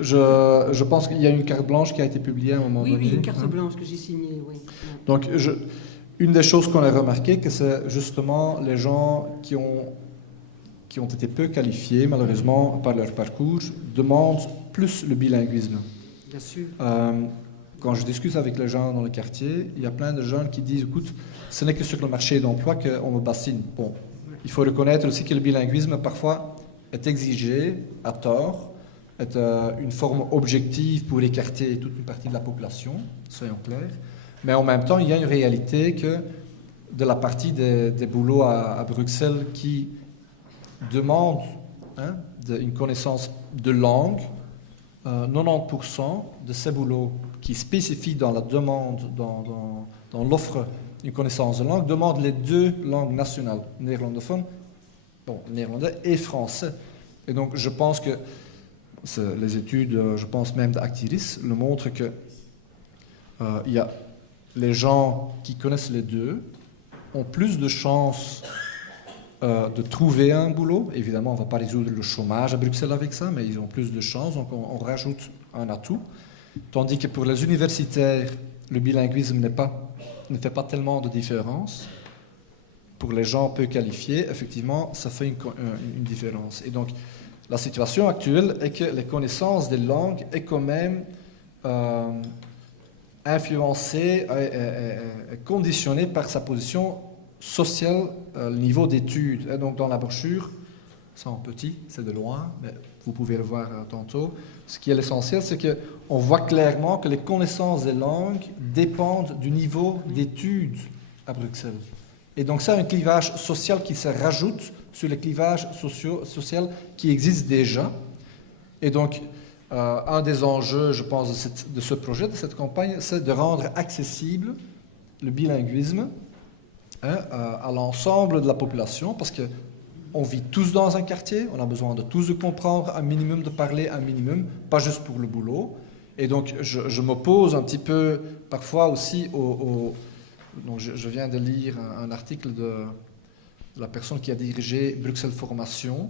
Je pense qu'il y a une carte blanche qui a été publiée à un moment donné. Oui, une carte blanche que j'ai signée, oui. Donc, une des choses qu'on a remarqué, que c'est justement les gens qui ont été peu qualifiés, malheureusement, par leur parcours, demandent plus le bilinguisme. Bien sûr. Quand je discute avec les gens dans le quartier, il y a plein de jeunes qui disent, écoute, ce n'est que sur le marché d'emploi qu'on me bassine. Bon, il faut reconnaître aussi que le bilinguisme, parfois, est exigé à tort, est une forme objective pour écarter toute une partie de la population, soyons clairs. Mais en même temps, il y a une réalité que de la partie des boulots à Bruxelles qui demandent une connaissance de langue, 90% de ces boulots qui spécifient dans la demande, dans l'offre une connaissance de langue, demandent les deux langues nationales, néerlandophone, néerlandais et français. Et donc, je pense que les études, je pense même d'Actiris, le montrent que il y a les gens qui connaissent les deux ont plus de chances de trouver un boulot. Évidemment, on ne va pas résoudre le chômage à Bruxelles avec ça, mais ils ont plus de chances, donc on rajoute un atout. Tandis que pour les universitaires, le bilinguisme ne fait pas tellement de différence. Pour les gens peu qualifiés, effectivement, ça fait une différence. Et donc, la situation actuelle est que les connaissances des langues est quand même influencée et conditionnée par sa position sociale, le niveau d'études. Et donc, dans la brochure, ça en petit, c'est de loin, mais vous pouvez le voir tantôt. Ce qui est l'essentiel, c'est qu'on voit clairement que les connaissances des langues dépendent du niveau d'études à Bruxelles. Et donc, c'est un clivage social qui se rajoute sur les clivages social qui existent déjà. Et donc, un des enjeux, je pense, de ce projet, de cette campagne, c'est de rendre accessible le bilinguisme à l'ensemble de la population, parce qu'on vit tous dans un quartier, on a besoin de tous de comprendre un minimum, de parler un minimum, pas juste pour le boulot. Et donc, je m'oppose un petit peu, parfois aussi, donc je viens de lire un article de la personne qui a dirigé Bruxelles Formation,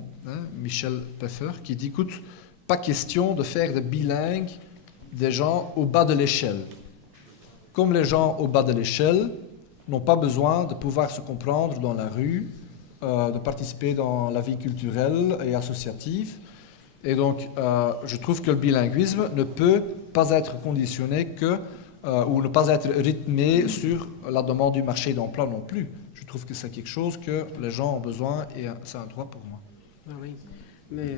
Michel Peffer, qui dit, écoute, pas question de faire de bilingues des gens au bas de l'échelle. Comme les gens au bas de l'échelle n'ont pas besoin de pouvoir se comprendre dans la rue, de participer dans la vie culturelle et associative. Et donc, je trouve que le bilinguisme ne peut pas être conditionné ou ne pas être rythmé sur la demande du marché d'emploi non plus. Je trouve que c'est quelque chose que les gens ont besoin et c'est un droit pour moi. Ah oui, mais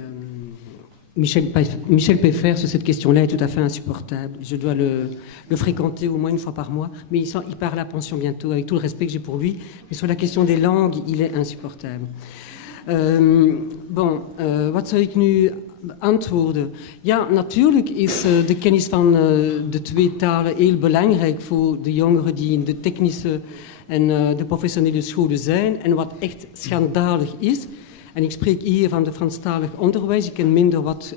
Michel Peffer, sur cette question-là, est tout à fait insupportable. Je dois le fréquenter au moins une fois par mois, mais il part à la pension bientôt, avec tout le respect que j'ai pour lui. Mais sur la question des langues, il est insupportable. Wat zou ik nu antwoorden? Ja, natuurlijk is de kennis van de twee talen heel belangrijk voor de jongeren die in de technische en de professionele scholen zijn. En wat echt schandalig is, en ik spreek hier van de Franstalig onderwijs, ik ken minder wat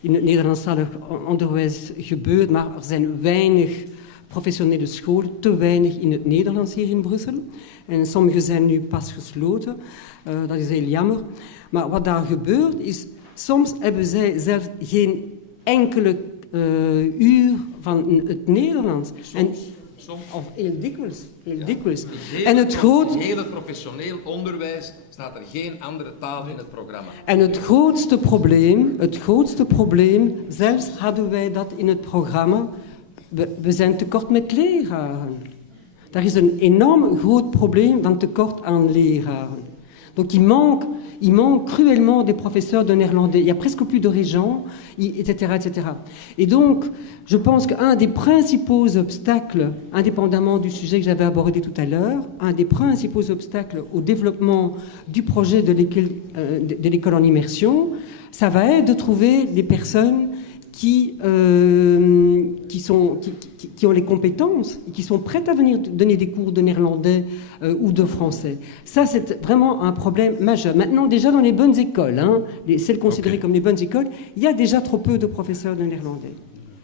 in het Nederlandstalig onderwijs gebeurt, maar er zijn weinig professionele scholen, te weinig in het Nederlands hier in Brussel. En sommige zijn nu pas gesloten. Dat is heel jammer. Maar wat daar gebeurt is, soms hebben zij zelf geen enkele uur van het Nederlands. Of heel dikwijls. Heel dikwijls. En het hele professioneel onderwijs staat er geen andere taal in het programma. En het grootste probleem, zelfs hadden wij dat in het programma, we zijn tekort met leraren. Daar is een enorm groot probleem van tekort aan leraren. Donc il manque cruellement des professeurs de néerlandais. Il y a presque plus de régents, etc., etc. Et donc, je pense qu'un des principaux obstacles, indépendamment du sujet que j'avais abordé tout à l'heure, un des principaux obstacles au développement du projet de l'école en immersion, ça va être de trouver des personnes qui ont les compétences et qui sont prêtes à venir donner des cours de néerlandais ou de français. Ça, c'est vraiment un problème majeur. Maintenant, déjà dans les bonnes écoles, celles considérées comme les bonnes écoles, il y a déjà trop peu de professeurs de néerlandais.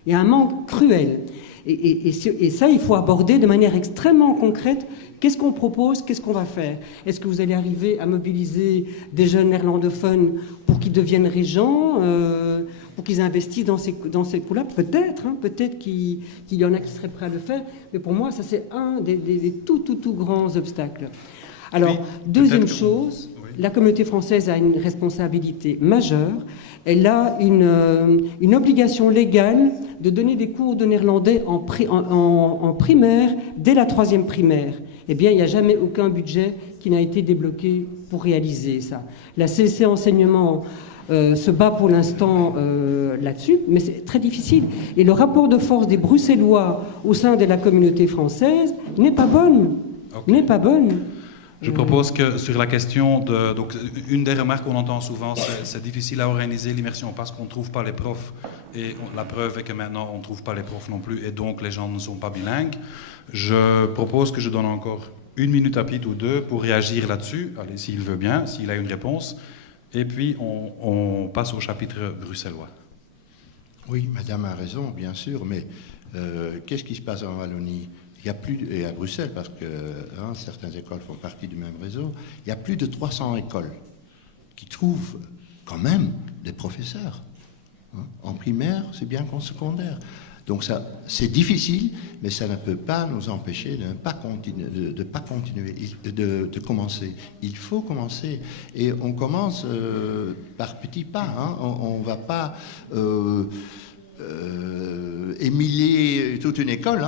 Il y a un manque cruel. Et ça, il faut aborder de manière extrêmement concrète. Qu'est-ce qu'on propose? Qu'est-ce qu'on va faire? Est-ce que vous allez arriver à mobiliser des jeunes néerlandophones pour qu'ils deviennent régents, pour qu'ils investissent dans ces coûts-là. Peut-être, peut-être qu'il y en a qui seraient prêts à le faire, mais pour moi, ça c'est un des tout grands obstacles. Alors, Oui, deuxième peut-être que- chose, oui. la communauté française a une responsabilité majeure. Elle a une obligation légale de donner des cours de néerlandais en primaire, dès la 3e primaire. Eh bien, il n'y a jamais aucun budget qui n'a été débloqué pour réaliser ça. La CLC Enseignement se bat pour l'instant là-dessus, mais c'est très difficile. Et le rapport de force des Bruxellois au sein de la communauté française n'est pas bonne. Ok. N'est pas bonne. Je propose que sur la question de... Donc, une des remarques qu'on entend souvent, c'est difficile à organiser l'immersion parce qu'on ne trouve pas les profs. Et la preuve est que maintenant, on ne trouve pas les profs non plus. Et donc, les gens ne sont pas bilingues. Je propose que je donne encore 1 minute à Pete ou 2 pour réagir là-dessus. Allez, s'il veut bien, s'il a une réponse. Et puis, on passe au chapitre bruxellois. Oui, madame a raison, bien sûr, mais qu'est-ce qui se passe en Wallonie? Il y a plus, et à Bruxelles, parce que certaines écoles font partie du même réseau, il y a plus de 300 écoles qui trouvent quand même des professeurs. En primaire, c'est bien qu'en secondaire. Donc ça, c'est difficile, mais ça ne peut pas nous empêcher de ne pas continuer, de commencer. Il faut commencer. Et on commence par petits pas. On ne va pas émiler toute une école.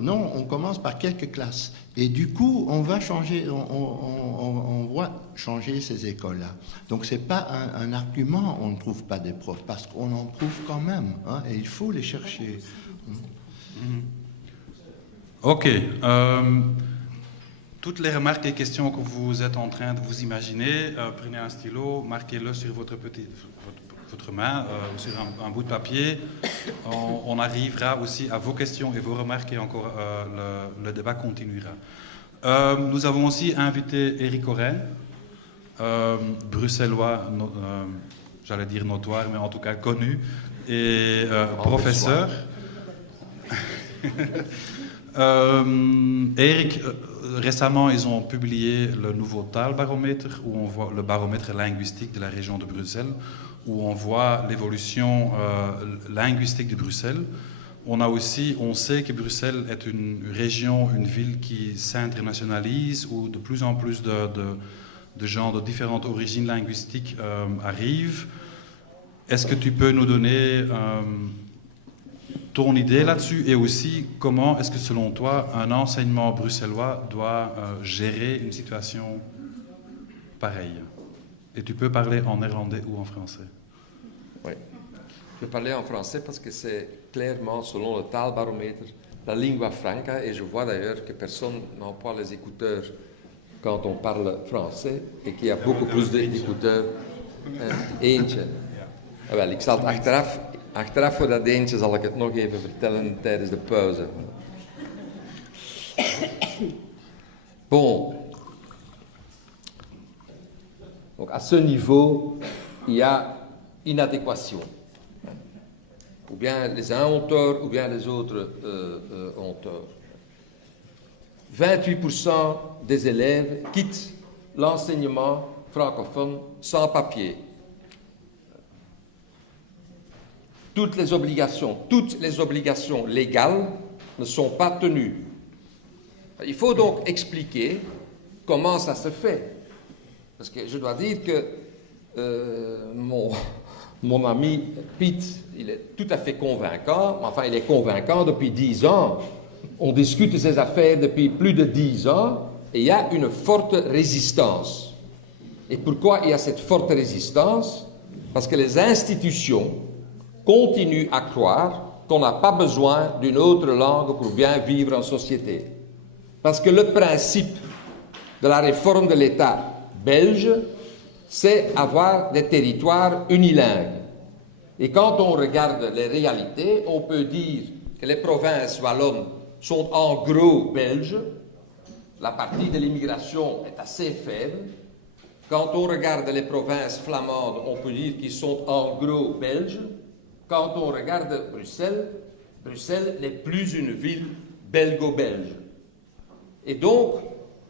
Non, on commence par quelques classes. Et du coup, on va changer, on va changer ces écoles-là. Donc, ce n'est pas un argument, on ne trouve pas des profs, parce qu'on en trouve quand même, et il faut les chercher. Ok. Toutes les remarques et questions que vous êtes en train de vous imaginer, prenez un stylo, marquez-le sur votre main, ou sur un bout de papier. On arrivera aussi à vos questions et vos remarques et encore le débat continuera. Nous avons aussi invité Eric Oren, bruxellois, j'allais dire notoire, mais en tout cas connu, et professeur. Eric, récemment, ils ont publié le nouveau taalbaromètre, où on voit le baromètre linguistique de la région de Bruxelles, où on voit l'évolution linguistique de Bruxelles. On sait que Bruxelles est une région, une ville qui s'internationalise, où de plus en plus de gens de différentes origines linguistiques arrivent. Est-ce que tu peux nous donner ton idée là-dessus, et aussi comment est-ce que selon toi un enseignement bruxellois doit gérer une situation pareille? Et tu peux parler en néerlandais ou en français. Oui. Je vais parler en français parce que c'est clairement, selon le taalbaromètre, la lingua franca, et je vois d'ailleurs que personne n'emploie les écouteurs quand on parle français, et qu'il y a beaucoup plus d'écouteurs. Eentje. Wel, ik zal het achteraf voor dat eentje zal ik het nog even vertellen tijdens de pauze. Bon. Donc à ce niveau, il y a inadéquation. Ou bien les uns ont tort, ou bien les autres ont tort. 28% des élèves quittent l'enseignement francophone sans papier. Toutes les obligations légales ne sont pas tenues. Il faut donc expliquer comment ça se fait. Parce que je dois dire que mon ami Pete, il est tout à fait convaincant, enfin il est convaincant depuis 10 ans. On discute de ces affaires depuis plus de 10 ans et il y a une forte résistance. Et pourquoi il y a cette forte résistance? Parce que les institutions continuent à croire qu'on n'a pas besoin d'une autre langue pour bien vivre en société. Parce que le principe de la réforme de l'État belge, c'est avoir des territoires unilingues. Et quand on regarde les réalités, on peut dire que les provinces wallonnes sont en gros belges. La partie de l'immigration est assez faible. Quand on regarde les provinces flamandes, on peut dire qu'ils sont en gros belges. Quand on regarde Bruxelles, Bruxelles n'est plus une ville belgo-belge. Et donc,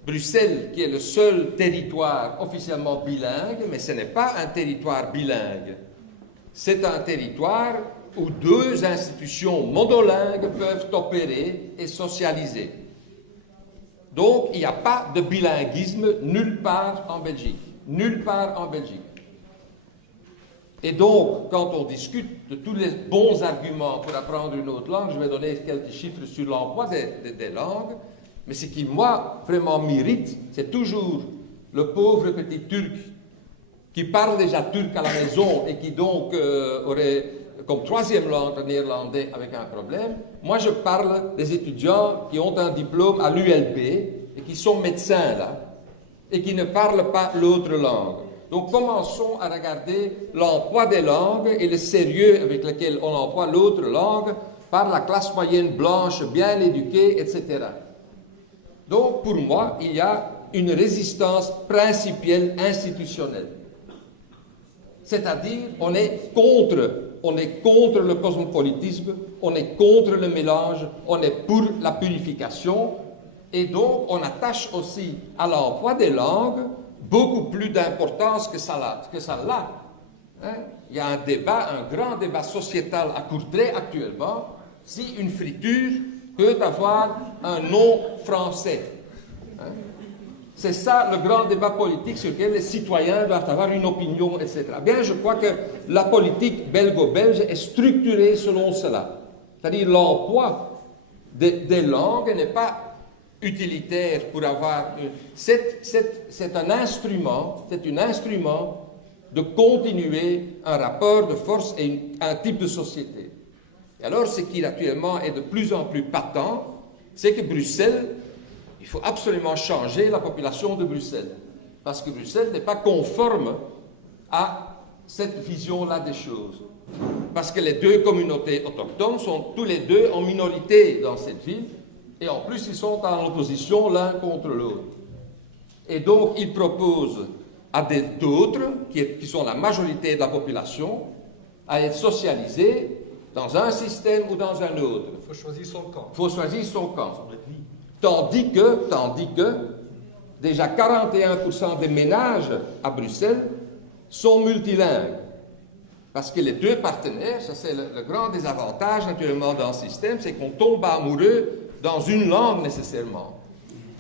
Bruxelles, qui est le seul territoire officiellement bilingue, mais ce n'est pas un territoire bilingue. c'est un territoire où deux institutions monolingues peuvent opérer et socialiser. Donc, il n'y a pas de bilinguisme nulle part en Belgique. Nulle part en Belgique. Et donc, quand on discute de tous les bons arguments pour apprendre une autre langue, je vais donner quelques chiffres sur l'emploi des langues, mais ce qui, moi, vraiment m'irrite, c'est toujours le pauvre petit Turc qui parle déjà turc à la maison et qui donc aurait comme troisième langue le néerlandais avec un problème. Moi, je parle des étudiants qui ont un diplôme à l'ULB et qui sont médecins là, et qui ne parlent pas l'autre langue. Donc, commençons à regarder l'emploi des langues et le sérieux avec lequel on emploie l'autre langue par la classe moyenne blanche, bien éduquée, etc. Donc, pour moi, il y a une résistance principielle institutionnelle. C'est-à-dire, on est contre le cosmopolitisme, on est contre le mélange, on est pour la purification, et donc on attache aussi à l'emploi des langues beaucoup plus d'importance que ça l'a. Hein? Il y a un débat, un grand débat sociétal à Courtrai actuellement, si une friture peut avoir un nom français. Hein? C'est ça le grand débat politique sur lequel les citoyens doivent avoir une opinion, etc. Bien, je crois que la politique belgo-belge est structurée selon cela. C'est-à-dire l'emploi des langues n'est pas utilitaire pour avoir... C'est un instrument de continuer un rapport de force et un type de société. Et alors, ce qui actuellement est de plus en plus patent, c'est que Bruxelles... Il faut absolument changer la population de Bruxelles, parce que Bruxelles n'est pas conforme à cette vision-là des choses. Parce que les deux communautés autochtones sont tous les deux en minorité dans cette ville, et en plus ils sont en opposition l'un contre l'autre. Et donc ils proposent à d'autres, qui sont la majorité de la population, à être socialisés dans un système ou dans un autre. Il faut choisir son camp. Il faut choisir son camp. Tandis que déjà 41% des ménages à Bruxelles sont multilingues. Parce que les deux partenaires, ça c'est le grand désavantage naturellement dans ce système, c'est qu'on tombe amoureux dans une langue nécessairement.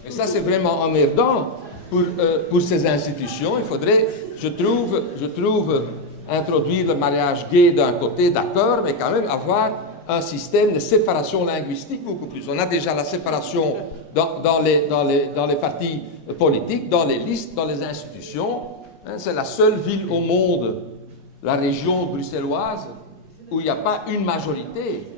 Et ça c'est vraiment emmerdant pour ces institutions. Il faudrait, je trouve, introduire le mariage gay d'un côté, d'accord, mais quand même avoir un système de séparation linguistique beaucoup plus. On a déjà la séparation dans les partis politiques, dans les listes, dans les institutions. Hein, c'est la seule ville au monde, la région bruxelloise, où il n'y a pas une majorité.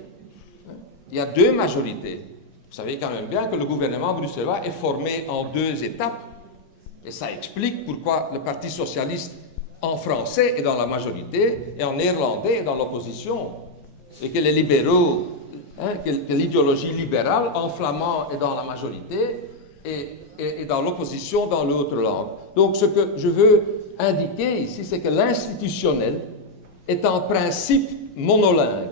Il y a deux majorités. Vous savez quand même bien que le gouvernement bruxellois est formé en deux étapes. Et ça explique pourquoi le Parti socialiste en français est dans la majorité et en néerlandais est dans l'opposition. Et que les libéraux, que l'idéologie libérale en flamand est dans la majorité et dans l'opposition dans l'autre langue. Donc ce que je veux indiquer ici, c'est que l'institutionnel est en principe monolingue.